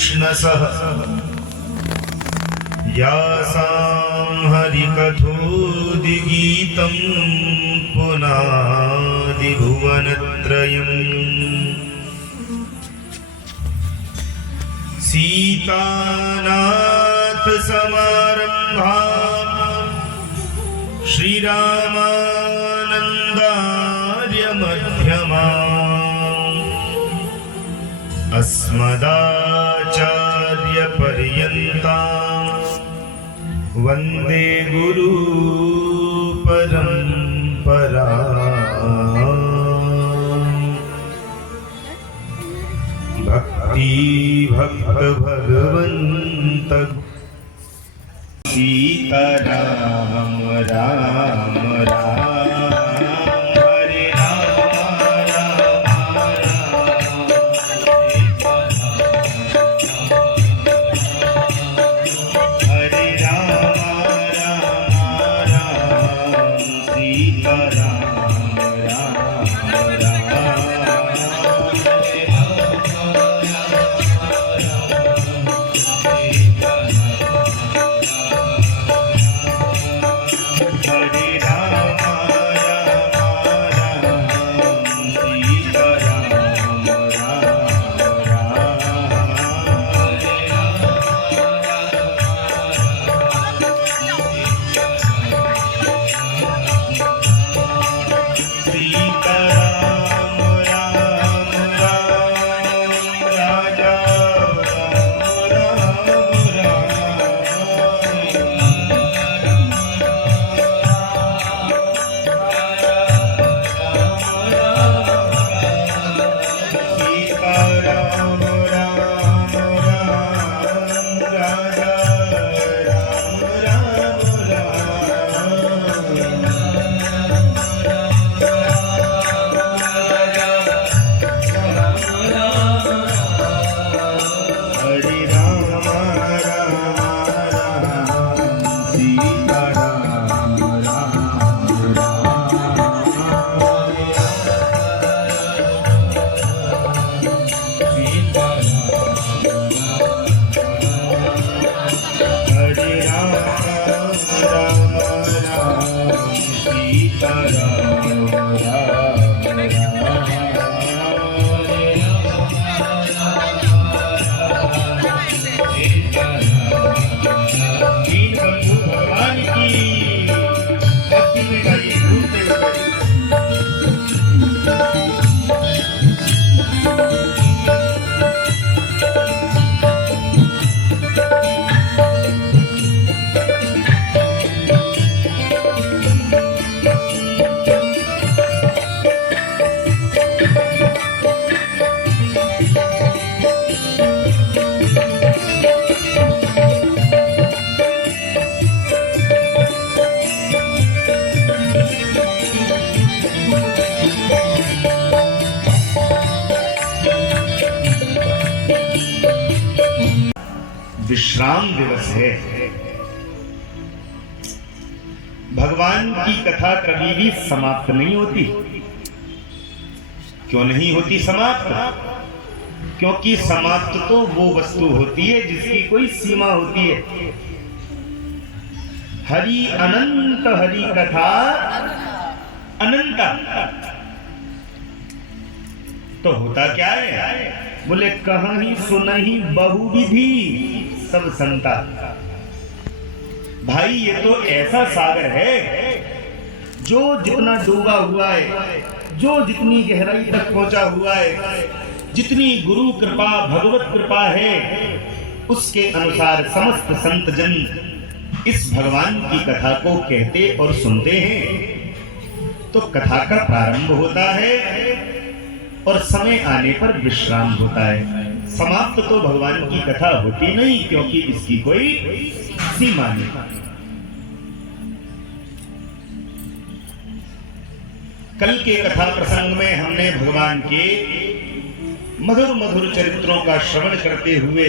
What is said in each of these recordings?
तीक्ष्णसः यासां हरिकथोदिगीतं पुनादिभुवनत्रयम् सीतानाथ समारम्भां श्रीरामानन्दार्य मध्यमाम् अस्मदाचार्य पर्यन्तां वन्दे गुरु परम्परा। भक्ति भक्त भगवंत सीताराम राम राम हरे राम राम हरे राम राम राम सीताराम राम विश्राम दिवस है। भगवान की कथा कभी भी समाप्त नहीं होती। क्यों नहीं होती समाप्त? क्योंकि समाप्त तो वो वस्तु होती है जिसकी कोई सीमा होती है। हरि अनंत हरि कथा अनंत। तो होता क्या है? बोले कहीं सुनहि बहुविधि सब संता। भाई ये तो ऐसा सागर है जो जितना डूबा हुआ है, जो जितनी गहराई तक पहुंचा हुआ है, जितनी गुरु कृपा भगवत कृपा है, उसके अनुसार समस्त संत जन इस भगवान की कथा को कहते और सुनते हैं। तो कथा का प्रारंभ होता है और समय आने पर विश्राम होता है। समाप्त तो भगवान की कथा होती नहीं, क्योंकि इसकी कोई सीमा नहीं। कल के कथा प्रसंग में हमने भगवान के मधुर मधुर चरित्रों का श्रवण करते हुए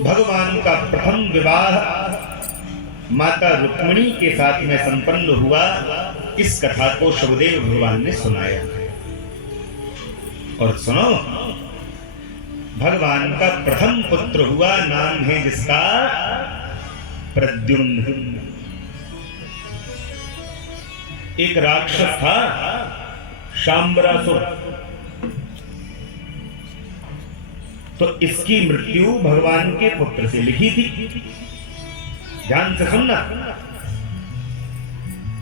भगवान का प्रथम विवाह माता रुक्मिणी के साथ में संपन्न हुआ, इस कथा को शुभदेव भगवान ने सुनाया। और सुनो, भगवान का प्रथम पुत्र हुआ, नाम है जिसका प्रद्युम्न। एक राक्षस था शांबरासुर, तो इसकी मृत्यु भगवान के पुत्र से लिखी थी। ध्यान से सुनना।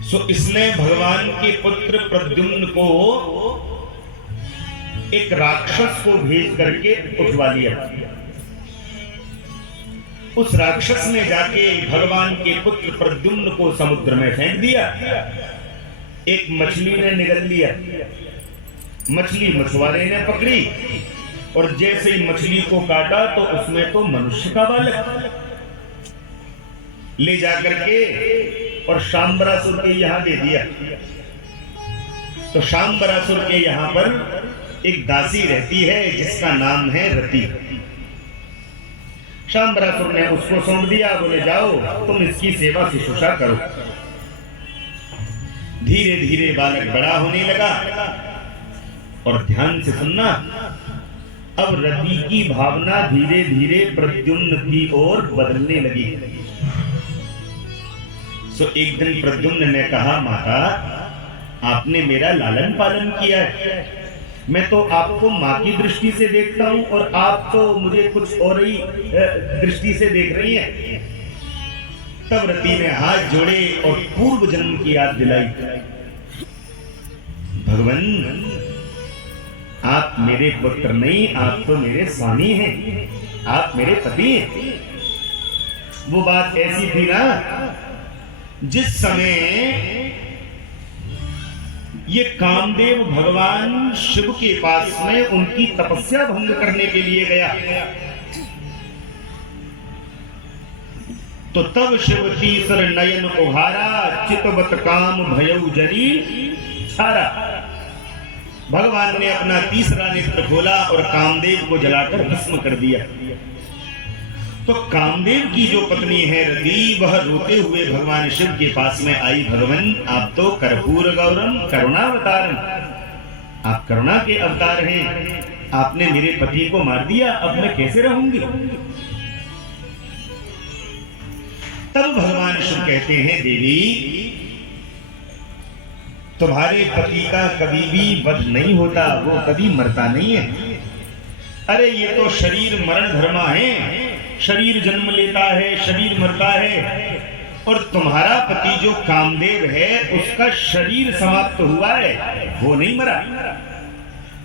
सो इसने भगवान के पुत्र प्रद्युम्न को एक राक्षस को भेज करके उठवा लिया। उस राक्षस ने जाके भगवान के पुत्र प्रद्युम्न को समुद्र में फेंक दिया। एक मछली ने निगल लिया, मछली मछुआरे ने पकड़ी और जैसे ही मछली को काटा तो उसमें तो मनुष्य का बालक ले जाकर के और शांबरासुर के यहां दे दिया। तो शांबरासुर के यहां पर एक दासी रहती है जिसका नाम है रति। शांबरासुर ने उसको सौंप दिया, बोले जाओ तुम इसकी सेवा शुश्रूषा करो। धीरे धीरे बालक बड़ा होने लगा। और ध्यान से सुनना, अब रति की भावना धीरे धीरे प्रद्युम्न की ओर बदलने लगी। सो एक दिन प्रद्युम्न ने कहा, माता आपने मेरा लालन पालन किया है, मैं तो आपको माँ की दृष्टि से देखता हूं और आप तो मुझे कुछ और ही दृष्टि से देख रही हैं। तब रति ने हाथ जोड़े और पूर्व जन्म की याद दिलाई। भगवान आप मेरे पुत्र नहीं, आप तो मेरे स्वामी हैं, आप मेरे पति हैं। वो बात ऐसी थी ना, जिस समय ये कामदेव भगवान शिव के पास में उनकी तपस्या भंग करने के लिए गया, तो तब शिव तीसर नयन उभारा, चितवत काम भयउ जरी छारा। भगवान ने अपना तीसरा नेत्र खोला और कामदेव को जलाकर भस्म कर दिया। तो कामदेव की जो पत्नी है रति, वह रोते हुए भगवान शिव के पास में आई। भगवान आप तो कर्पूर गौरम करुणावतारम, आप करुणा के अवतार हैं, आपने मेरे पति को मार दिया, अब मैं कैसे रहूंगी। तब भगवान शिव कहते हैं, देवी तुम्हारे पति का कभी भी वध नहीं होता, वो कभी मरता नहीं है। अरे ये तो शरीर मरण धर्मा है, शरीर जन्म लेता है, शरीर मरता है, और तुम्हारा पति जो कामदेव है उसका शरीर समाप्त हुआ है, वो नहीं मरा,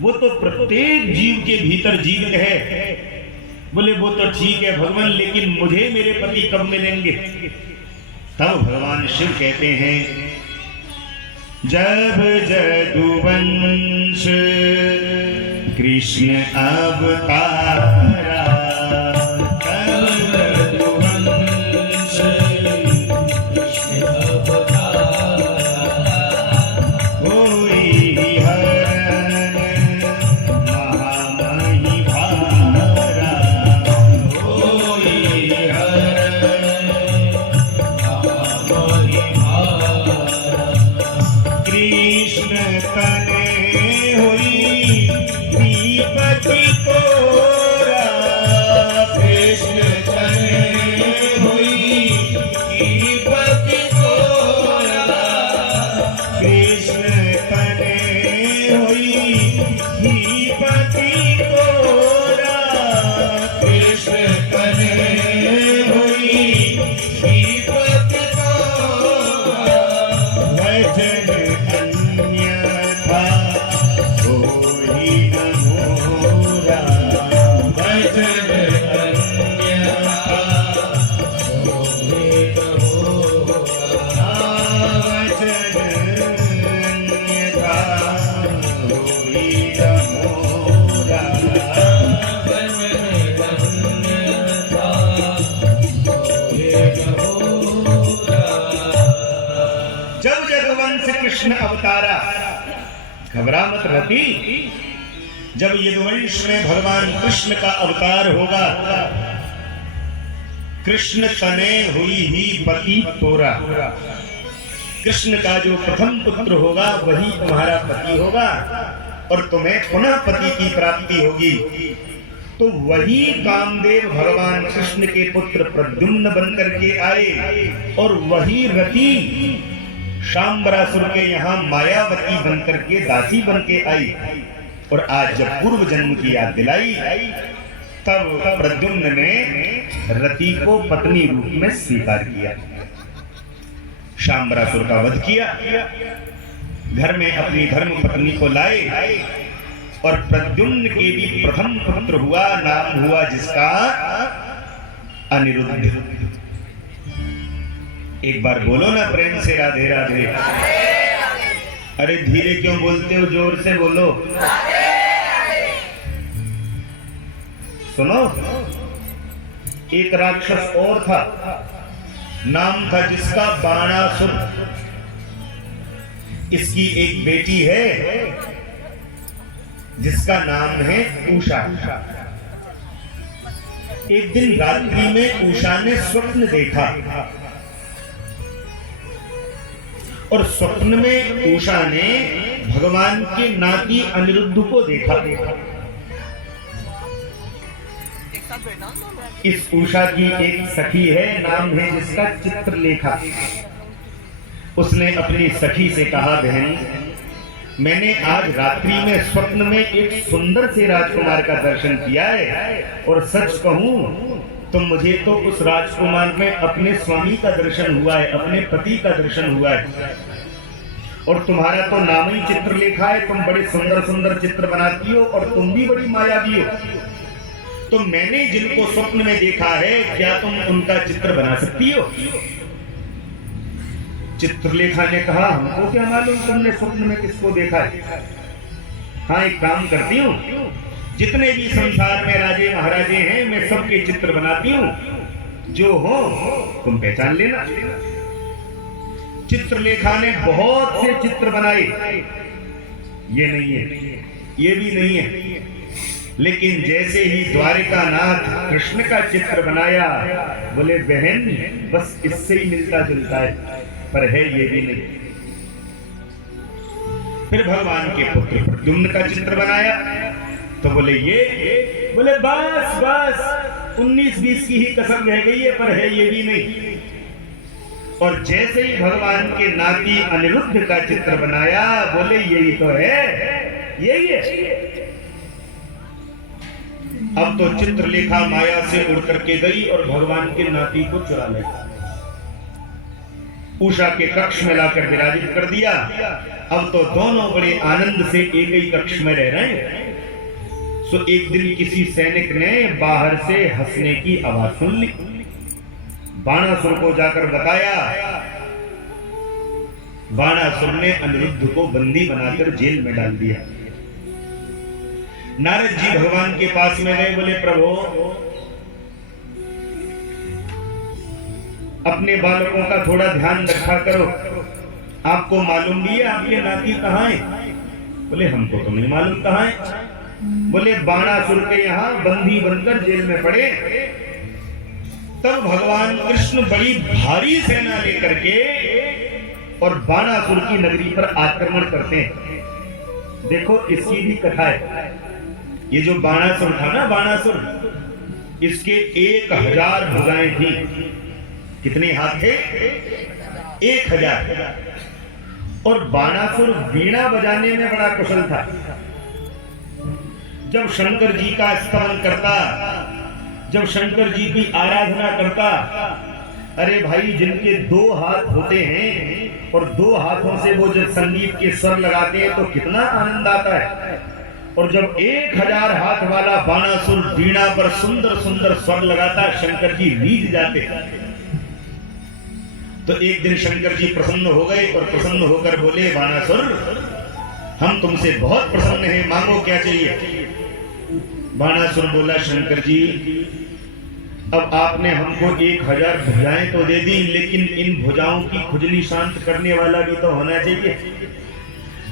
वो तो प्रत्येक जीव के भीतर जीवित है। बोले वो तो ठीक है भगवान, लेकिन मुझे मेरे पति कब मिलेंगे। तब भगवान शिव कहते हैं, जब जदुवंश कृष्ण अवतारा, कृष्ण अवतारा। घबरा मत रति, जब यदुवंश में भगवान कृष्ण का अवतार होगा, कृष्ण तने हुई ही पति तोरा। कृष्ण का जो प्रथम पुत्र होगा वही तुम्हारा पति होगा और तुम्हें पुनः पति की प्राप्ति होगी। तो वही कामदेव भगवान कृष्ण के पुत्र प्रद्युम्न बनकर के आए और वही रति शांबरासुर के यहाँ मायावती बनकर के दासी बन के आई। और आज जब पूर्व जन्म की याद दिलाई तब प्रद्युम्न ने रति को पत्नी रूप में स्वीकार किया, शांबरासुर का वध किया, घर में अपनी धर्म पत्नी को लाए और प्रद्युम्न के भी प्रथम पुत्र हुआ, नाम हुआ जिसका अनिरुद्ध। एक बार बोलो ना प्रेम से राधे राधे। अरे धीरे क्यों बोलते हो, जोर से बोलो। सुनो, एक राक्षस और था, नाम था जिसका बाणासुर। इसकी एक बेटी है जिसका नाम है उषा। एक दिन रात्रि में उषा ने स्वप्न देखा और स्वप्न में उषा ने भगवान के नाती अनिरुद्ध को देखा। इस उषा की एक सखी है, नाम है जिसका चित्रलेखा। उसने अपनी सखी से कहा, बहन मैंने आज रात्रि में स्वप्न में एक सुंदर से राजकुमार का दर्शन किया है और सच कहूं तो मुझे तो उस राजकुमार में अपने स्वामी का दर्शन हुआ है, अपने पति का दर्शन हुआ है। और तुम्हारा तो नाम ही चित्रलेखा है, तुम बड़े सुंदर सुंदर चित्र बनाती हो और तुम भी बड़ी मायावी हो। तो मैंने जिनको स्वप्न में देखा है, क्या तुम उनका चित्र बना सकती हो? चित्रलेखा ने कहा, हमको क्या मालूम तुमने स्वप्न में किसको देखा है। हाँ, एक काम करती हूँ, जितने भी संसार में राजे महाराजे हैं मैं सबके चित्र बनाती हूँ, जो हो तुम पहचान लेना। चित्रलेखा ने बहुत से चित्र बनाए, ये नहीं है, ये भी नहीं है, लेकिन जैसे ही द्वारिकानाथ कृष्ण का चित्र बनाया, बोले बहन बस इससे ही मिलता जुलता है, पर है ये भी नहीं। फिर भगवान के पुत्र प्रद्युम्न का चित्र बनाया तो बोले ये, बोले बस बस 19-20 की ही कसर रह गई है, पर है ये भी नहीं। और जैसे ही भगवान के नाती अनिरुद्ध का चित्र बनाया, बोले यही तो है, यही है। अब तो चित्रलेखा माया से उड़ करके गई और भगवान के नाती को चुरा ली, उषा के कक्ष में लाकर विराजित कर दिया। अब तो दोनों बड़े आनंद से एक ही कक्ष में रह रहे हैं। सो एक दिन किसी सैनिक ने बाहर से हंसने की आवाज सुन ली, बाणासुर को जाकर बताया। बाणासुर ने अनिरुद्ध को बंदी बनाकर जेल में डाल दिया। नारद जी भगवान के पास में गए, बोले प्रभु अपने बालकों का थोड़ा ध्यान रखा करो, आपको मालूम भी है आपके नाती कहाँ है? बोले हमको तो नहीं मालूम कहाँ है। बोले बाणासुर के यहाँ बंदी बनकर जेल में पड़े। तब भगवान कृष्ण बड़ी भारी सेना लेकर के और बाणासुर की नगरी पर आक्रमण करते हैं। देखो इसकी भी कथा है। ये जो बाणासुर था ना, बाणासुर, इसके 1000 भुजाएं थी। कितने हाथ थे? 1000। और बाणासुर वीणा बजाने में बड़ा कुशल था। जब शंकर जी का स्तवन करता, जब शंकर जी की आराधना करता, अरे भाई जिनके 2 हाथ होते हैं और 2 हाथों से वो जब संगीत के स्वर लगाते हैं तो कितना आनंद आता है। और जब 1000 हाथ वाला बाणासुर वीणा पर सुंदर सुंदर स्वर लगाता, शंकर जी रीझ जाते। तो एक दिन शंकर जी प्रसन्न हो गए और प्रसन्न होकर बोले, बाणासुर हम तुमसे बहुत प्रसन्न हैं, मांगो क्या चाहिए। बाणासुर बोला, शंकर जी अब आपने हमको 1000 भुजाएं तो दे दी, लेकिन इन भुजाओं की खुजली शांत करने वाला भी तो होना चाहिए।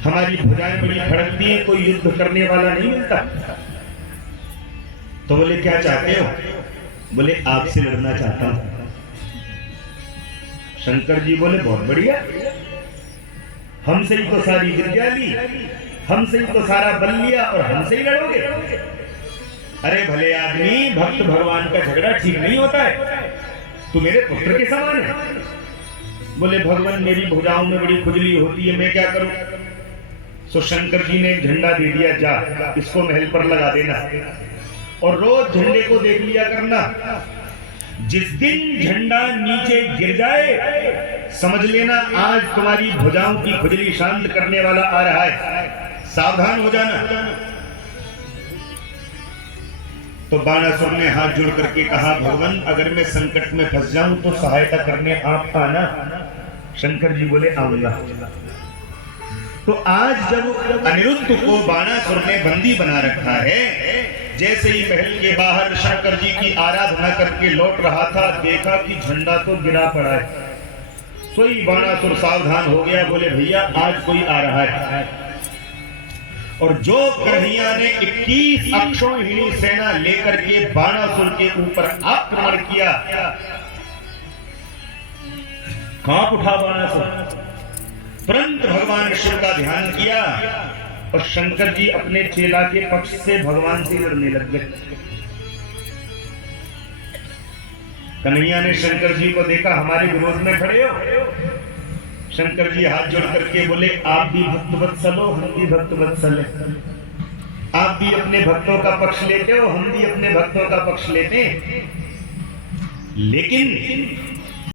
हमारी भुजाएं बड़ी भड़कती हैं, कोई युद्ध करने वाला नहीं मिलता। तो बोले क्या चाहते हो? बोले आपसे लड़ना चाहता हूं। शंकर जी बोले बहुत बढ़िया, हमसे ही तो सारी विद्या ली, हमसे ही तो सारा बल लिया और हमसे ही लड़ोगे। अरे भले आदमी, भक्त भगवान का झगड़ा ठीक नहीं होता है, तू मेरे पुत्र के समान है। बोले भगवान मेरी भुजाओं में बड़ी खुजली होती है, मैं क्या करूं? सो शंकर जी ने एक झंडा दे दिया, जा इसको महल पर लगा देना और रोज झंडे को देख लिया करना। जिस दिन झंडा नीचे गिर जाए समझ लेना आज तुम्हारी भुजाओं की खुजली शांत करने वाला आ रहा है, सावधान हो जाना। तो बाणासुर ने हाथ जोड़ करके कहा, भगवान अगर मैं संकट में फंस जाऊं तो सहायता करने आप आना। शंकर जी बोले आऊंगा। तो आज जब अनिरुद्ध को बाणासुर ने बंदी बना रखा है, जैसे ही महल के बाहर शंकर जी की आराधना करके लौट रहा था, देखा कि झंडा तो गिरा पड़ा है। सोई बाणासुर सावधान हो गया, बोले भैया आज कोई आ रहा है। और जो कन्हैया ने 21 अक्षौहिणी सेना लेकर के बाणासुर के ऊपर आक्रमण किया, कांप उठा बाणासुर। तुरंत भगवान शिव का ध्यान किया और शंकर जी अपने चेला के पक्ष से भगवान से लड़ने लग गए। कन्हैया ने शंकर जी को देखा, हमारे विरोध में खड़े हो। शंकर जी हाथ जोड़ करके बोले, आप भी भक्त वत्सल हो, हम भी भक्त वत्सल हैं। आप भी अपने भक्तों का पक्ष लेते हो, हम भी अपने भक्तों का पक्ष लेते हैं। लेकिन